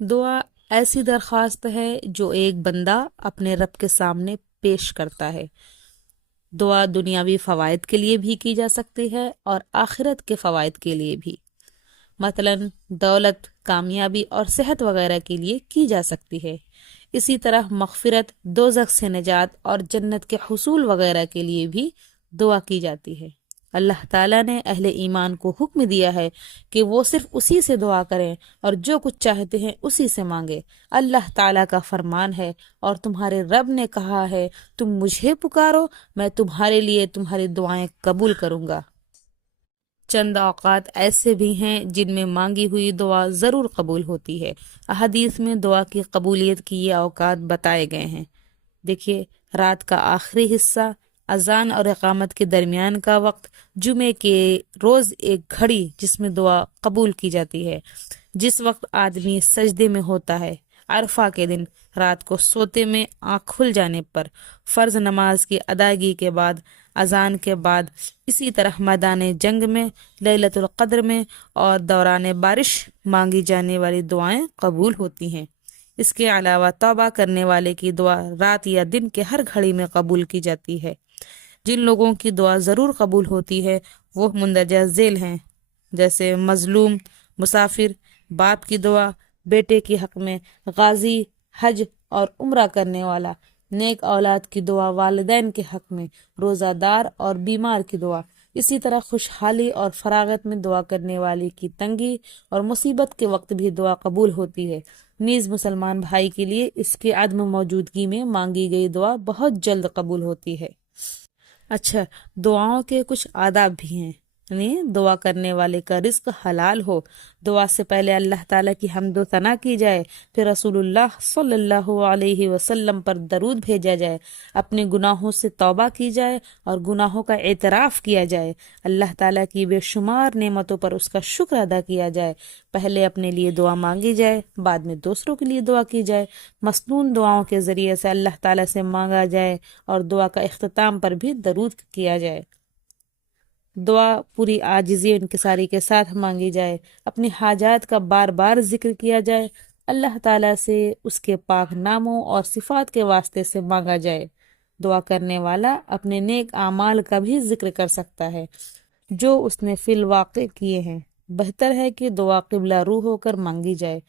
دعا ایسی درخواست ہے جو ایک بندہ اپنے رب کے سامنے پیش کرتا ہے۔ دعا دنیاوی فوائد کے لیے بھی کی جا سکتی ہے اور آخرت کے فوائد کے لیے بھی، مثلاً دولت، کامیابی اور صحت وغیرہ کے لیے کی جا سکتی ہے۔ اسی طرح مغفرت، دوزخ سے نجات اور جنت کے حصول وغیرہ کے لیے بھی دعا کی جاتی ہے۔ اللہ تعالیٰ نے اہل ایمان کو حکم دیا ہے کہ وہ صرف اسی سے دعا کریں اور جو کچھ چاہتے ہیں اسی سے مانگے۔ اللہ تعالیٰ کا فرمان ہے، اور تمہارے رب نے کہا ہے تم مجھے پکارو، میں تمہارے لیے تمہاری دعائیں قبول کروں گا۔ چند اوقات ایسے بھی ہیں جن میں مانگی ہوئی دعا ضرور قبول ہوتی ہے۔ احادیث میں دعا کی قبولیت کی یہ اوقات بتائے گئے ہیں۔ دیکھیے، رات کا آخری حصہ، اذان اور اقامت کے درمیان کا وقت، جمعے کے روز ایک گھڑی جس میں دعا قبول کی جاتی ہے، جس وقت آدمی سجدے میں ہوتا ہے، عرفہ کے دن، رات کو سوتے میں آنکھ کھل جانے پر، فرض نماز کی ادائیگی کے بعد، اذان کے بعد، اسی طرح میدان جنگ میں، لیلۃ القدر میں اور دوران بارش مانگی جانے والی دعائیں قبول ہوتی ہیں۔ اس کے علاوہ توبہ کرنے والے کی دعا رات یا دن کے ہر گھڑی میں قبول کی جاتی ہے۔ جن لوگوں کی دعا ضرور قبول ہوتی ہے وہ مندرجہ ذیل ہیں، جیسے مظلوم، مسافر، باپ کی دعا بیٹے کے حق میں، غازی، حج اور عمرہ کرنے والا، نیک اولاد کی دعا والدین کے حق میں، روزہ دار اور بیمار کی دعا۔ اسی طرح خوشحالی اور فراغت میں دعا کرنے والی کی تنگی اور مصیبت کے وقت بھی دعا قبول ہوتی ہے۔ نیز مسلمان بھائی کے لیے اس کے عدم موجودگی میں مانگی گئی دعا بہت جلد قبول ہوتی ہے۔ اچھا، دعاؤں کے کچھ آداب بھی ہیں، یعنی دعا کرنے والے کا رزق حلال ہو، دعا سے پہلے اللہ تعالیٰ کی حمد و ثنا کی جائے، پھر رسول اللہ صلی اللہ علیہ وسلم پر درود بھیجا جائے، اپنے گناہوں سے توبہ کی جائے اور گناہوں کا اعتراف کیا جائے، اللہ تعالیٰ کی بے شمار نعمتوں پر اس کا شکر ادا کیا جائے، پہلے اپنے لیے دعا مانگی جائے، بعد میں دوسروں کے لیے دعا کی جائے، مسنون دعاؤں کے ذریعے سے اللہ تعالیٰ سے مانگا جائے اور دعا کا اختتام پر بھی درود کیا جائے۔ دعا پوری عاجزی و انکساری کے ساتھ مانگی جائے، اپنی حاجات کا بار بار ذکر کیا جائے، اللہ تعالیٰ سے اس کے پاک ناموں اور صفات کے واسطے سے مانگا جائے۔ دعا کرنے والا اپنے نیک اعمال کا بھی ذکر کر سکتا ہے جو اس نے فی الواقع کیے ہیں۔ بہتر ہے کہ دعا قبلہ رو ہو کر مانگی جائے،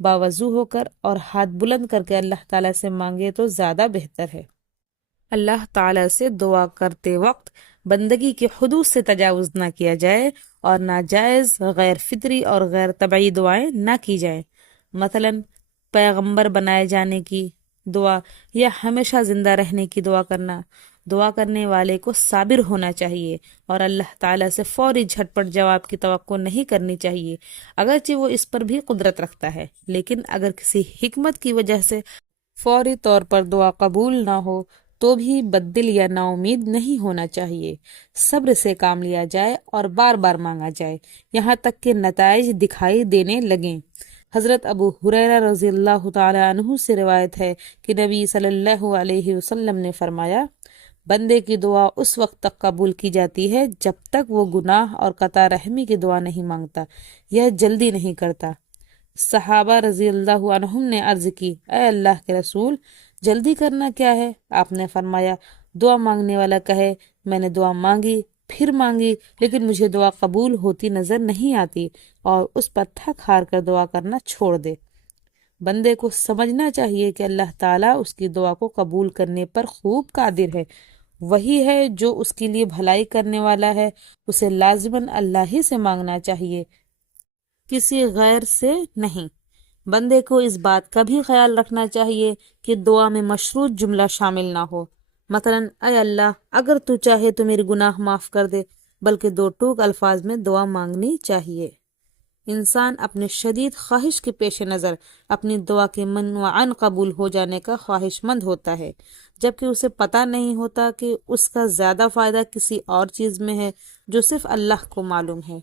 باوضو ہو کر اور ہاتھ بلند کر کے اللہ تعالیٰ سے مانگے تو زیادہ بہتر ہے۔ اللہ تعالیٰ سے دعا کرتے وقت بندگی کے حدود سے تجاوز نہ کیا جائے اور ناجائز، غیر فطری اور غیر طبعی دعائیں نہ کی جائیں، مثلا پیغمبر بنائے جانے کی دعا یا ہمیشہ زندہ رہنے کی دعا کرنا۔ دعا کرنے والے کو صابر ہونا چاہیے اور اللہ تعالیٰ سے فوری جھٹ پٹ جواب کی توقع نہیں کرنی چاہیے، اگرچہ وہ اس پر بھی قدرت رکھتا ہے، لیکن اگر کسی حکمت کی وجہ سے فوری طور پر دعا قبول نہ ہو تو بھی بددل یا نا امید نہیں ہونا چاہیے۔ صبر سے کام لیا جائے اور بار بار مانگا جائے یہاں تک کہ نتائج دکھائی دینے لگیں۔ حضرت ابو ہریرہ رضی اللہ تعالی عنہ سے روایت ہے کہ نبی صلی اللہ علیہ وسلم نے فرمایا، بندے کی دعا اس وقت تک قبول کی جاتی ہے جب تک وہ گناہ اور قطع رحمی کی دعا نہیں مانگتا یا جلدی نہیں کرتا۔ صحابہ رضی اللہ عنہم نے عرض کی، اے اللہ کے رسول، جلدی کرنا کیا ہے؟ آپ نے فرمایا، دعا مانگنے والا کہے، میں نے دعا مانگی، پھر مانگی، لیکن مجھے دعا قبول ہوتی نظر نہیں آتی، اور اس پر تھک ہار کر دعا کرنا چھوڑ دے۔ بندے کو سمجھنا چاہیے کہ اللہ تعالیٰ اس کی دعا کو قبول کرنے پر خوب قادر ہے، وہی ہے جو اس کے لیے بھلائی کرنے والا ہے، اسے لازماً اللہ ہی سے مانگنا چاہیے، کسی غیر سے نہیں۔ بندے کو اس بات کا بھی خیال رکھنا چاہیے کہ دعا میں مشروط جملہ شامل نہ ہو، مثلا اے اللہ اگر تو چاہے تو میرے گناہ معاف کر دے، بلکہ دو ٹوک الفاظ میں دعا مانگنی چاہیے۔ انسان اپنے شدید خواہش کے پیش نظر اپنی دعا کے منوعاً قبول ہو جانے کا خواہش مند ہوتا ہے، جبکہ اسے پتہ نہیں ہوتا کہ اس کا زیادہ فائدہ کسی اور چیز میں ہے جو صرف اللہ کو معلوم ہے۔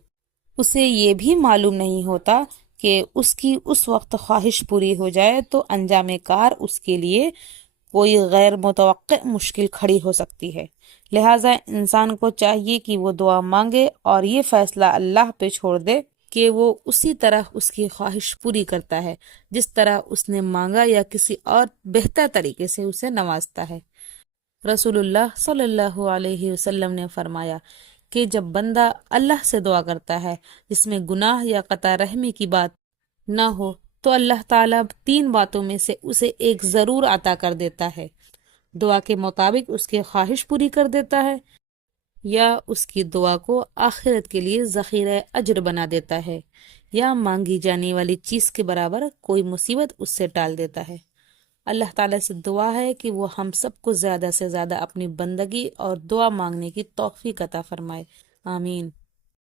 اسے یہ بھی معلوم نہیں ہوتا کہ اس کی اس وقت خواہش پوری ہو جائے تو انجام کار اس کے لیے کوئی غیر متوقع مشکل کھڑی ہو سکتی ہے۔ لہٰذا انسان کو چاہیے کہ وہ دعا مانگے اور یہ فیصلہ اللہ پہ چھوڑ دے کہ وہ اسی طرح اس کی خواہش پوری کرتا ہے جس طرح اس نے مانگا یا کسی اور بہتر طریقے سے اسے نوازتا ہے۔ رسول اللہ صلی اللہ علیہ وسلم نے فرمایا کہ جب بندہ اللہ سے دعا کرتا ہے جس میں گناہ یا قطع رحمی کی بات نہ ہو تو اللہ تعالیٰ 3 باتوں میں سے اسے ایک ضرور عطا کر دیتا ہے: دعا کے مطابق اس کی خواہش پوری کر دیتا ہے، یا اس کی دعا کو آخرت کے لیے ذخیرہ اجر بنا دیتا ہے، یا مانگی جانے والی چیز کے برابر کوئی مصیبت اس سے ٹال دیتا ہے۔ اللہ تعالیٰ سے دعا ہے کہ وہ ہم سب کو زیادہ سے زیادہ اپنی بندگی اور دعا مانگنے کی توفیق عطا فرمائے، آمین۔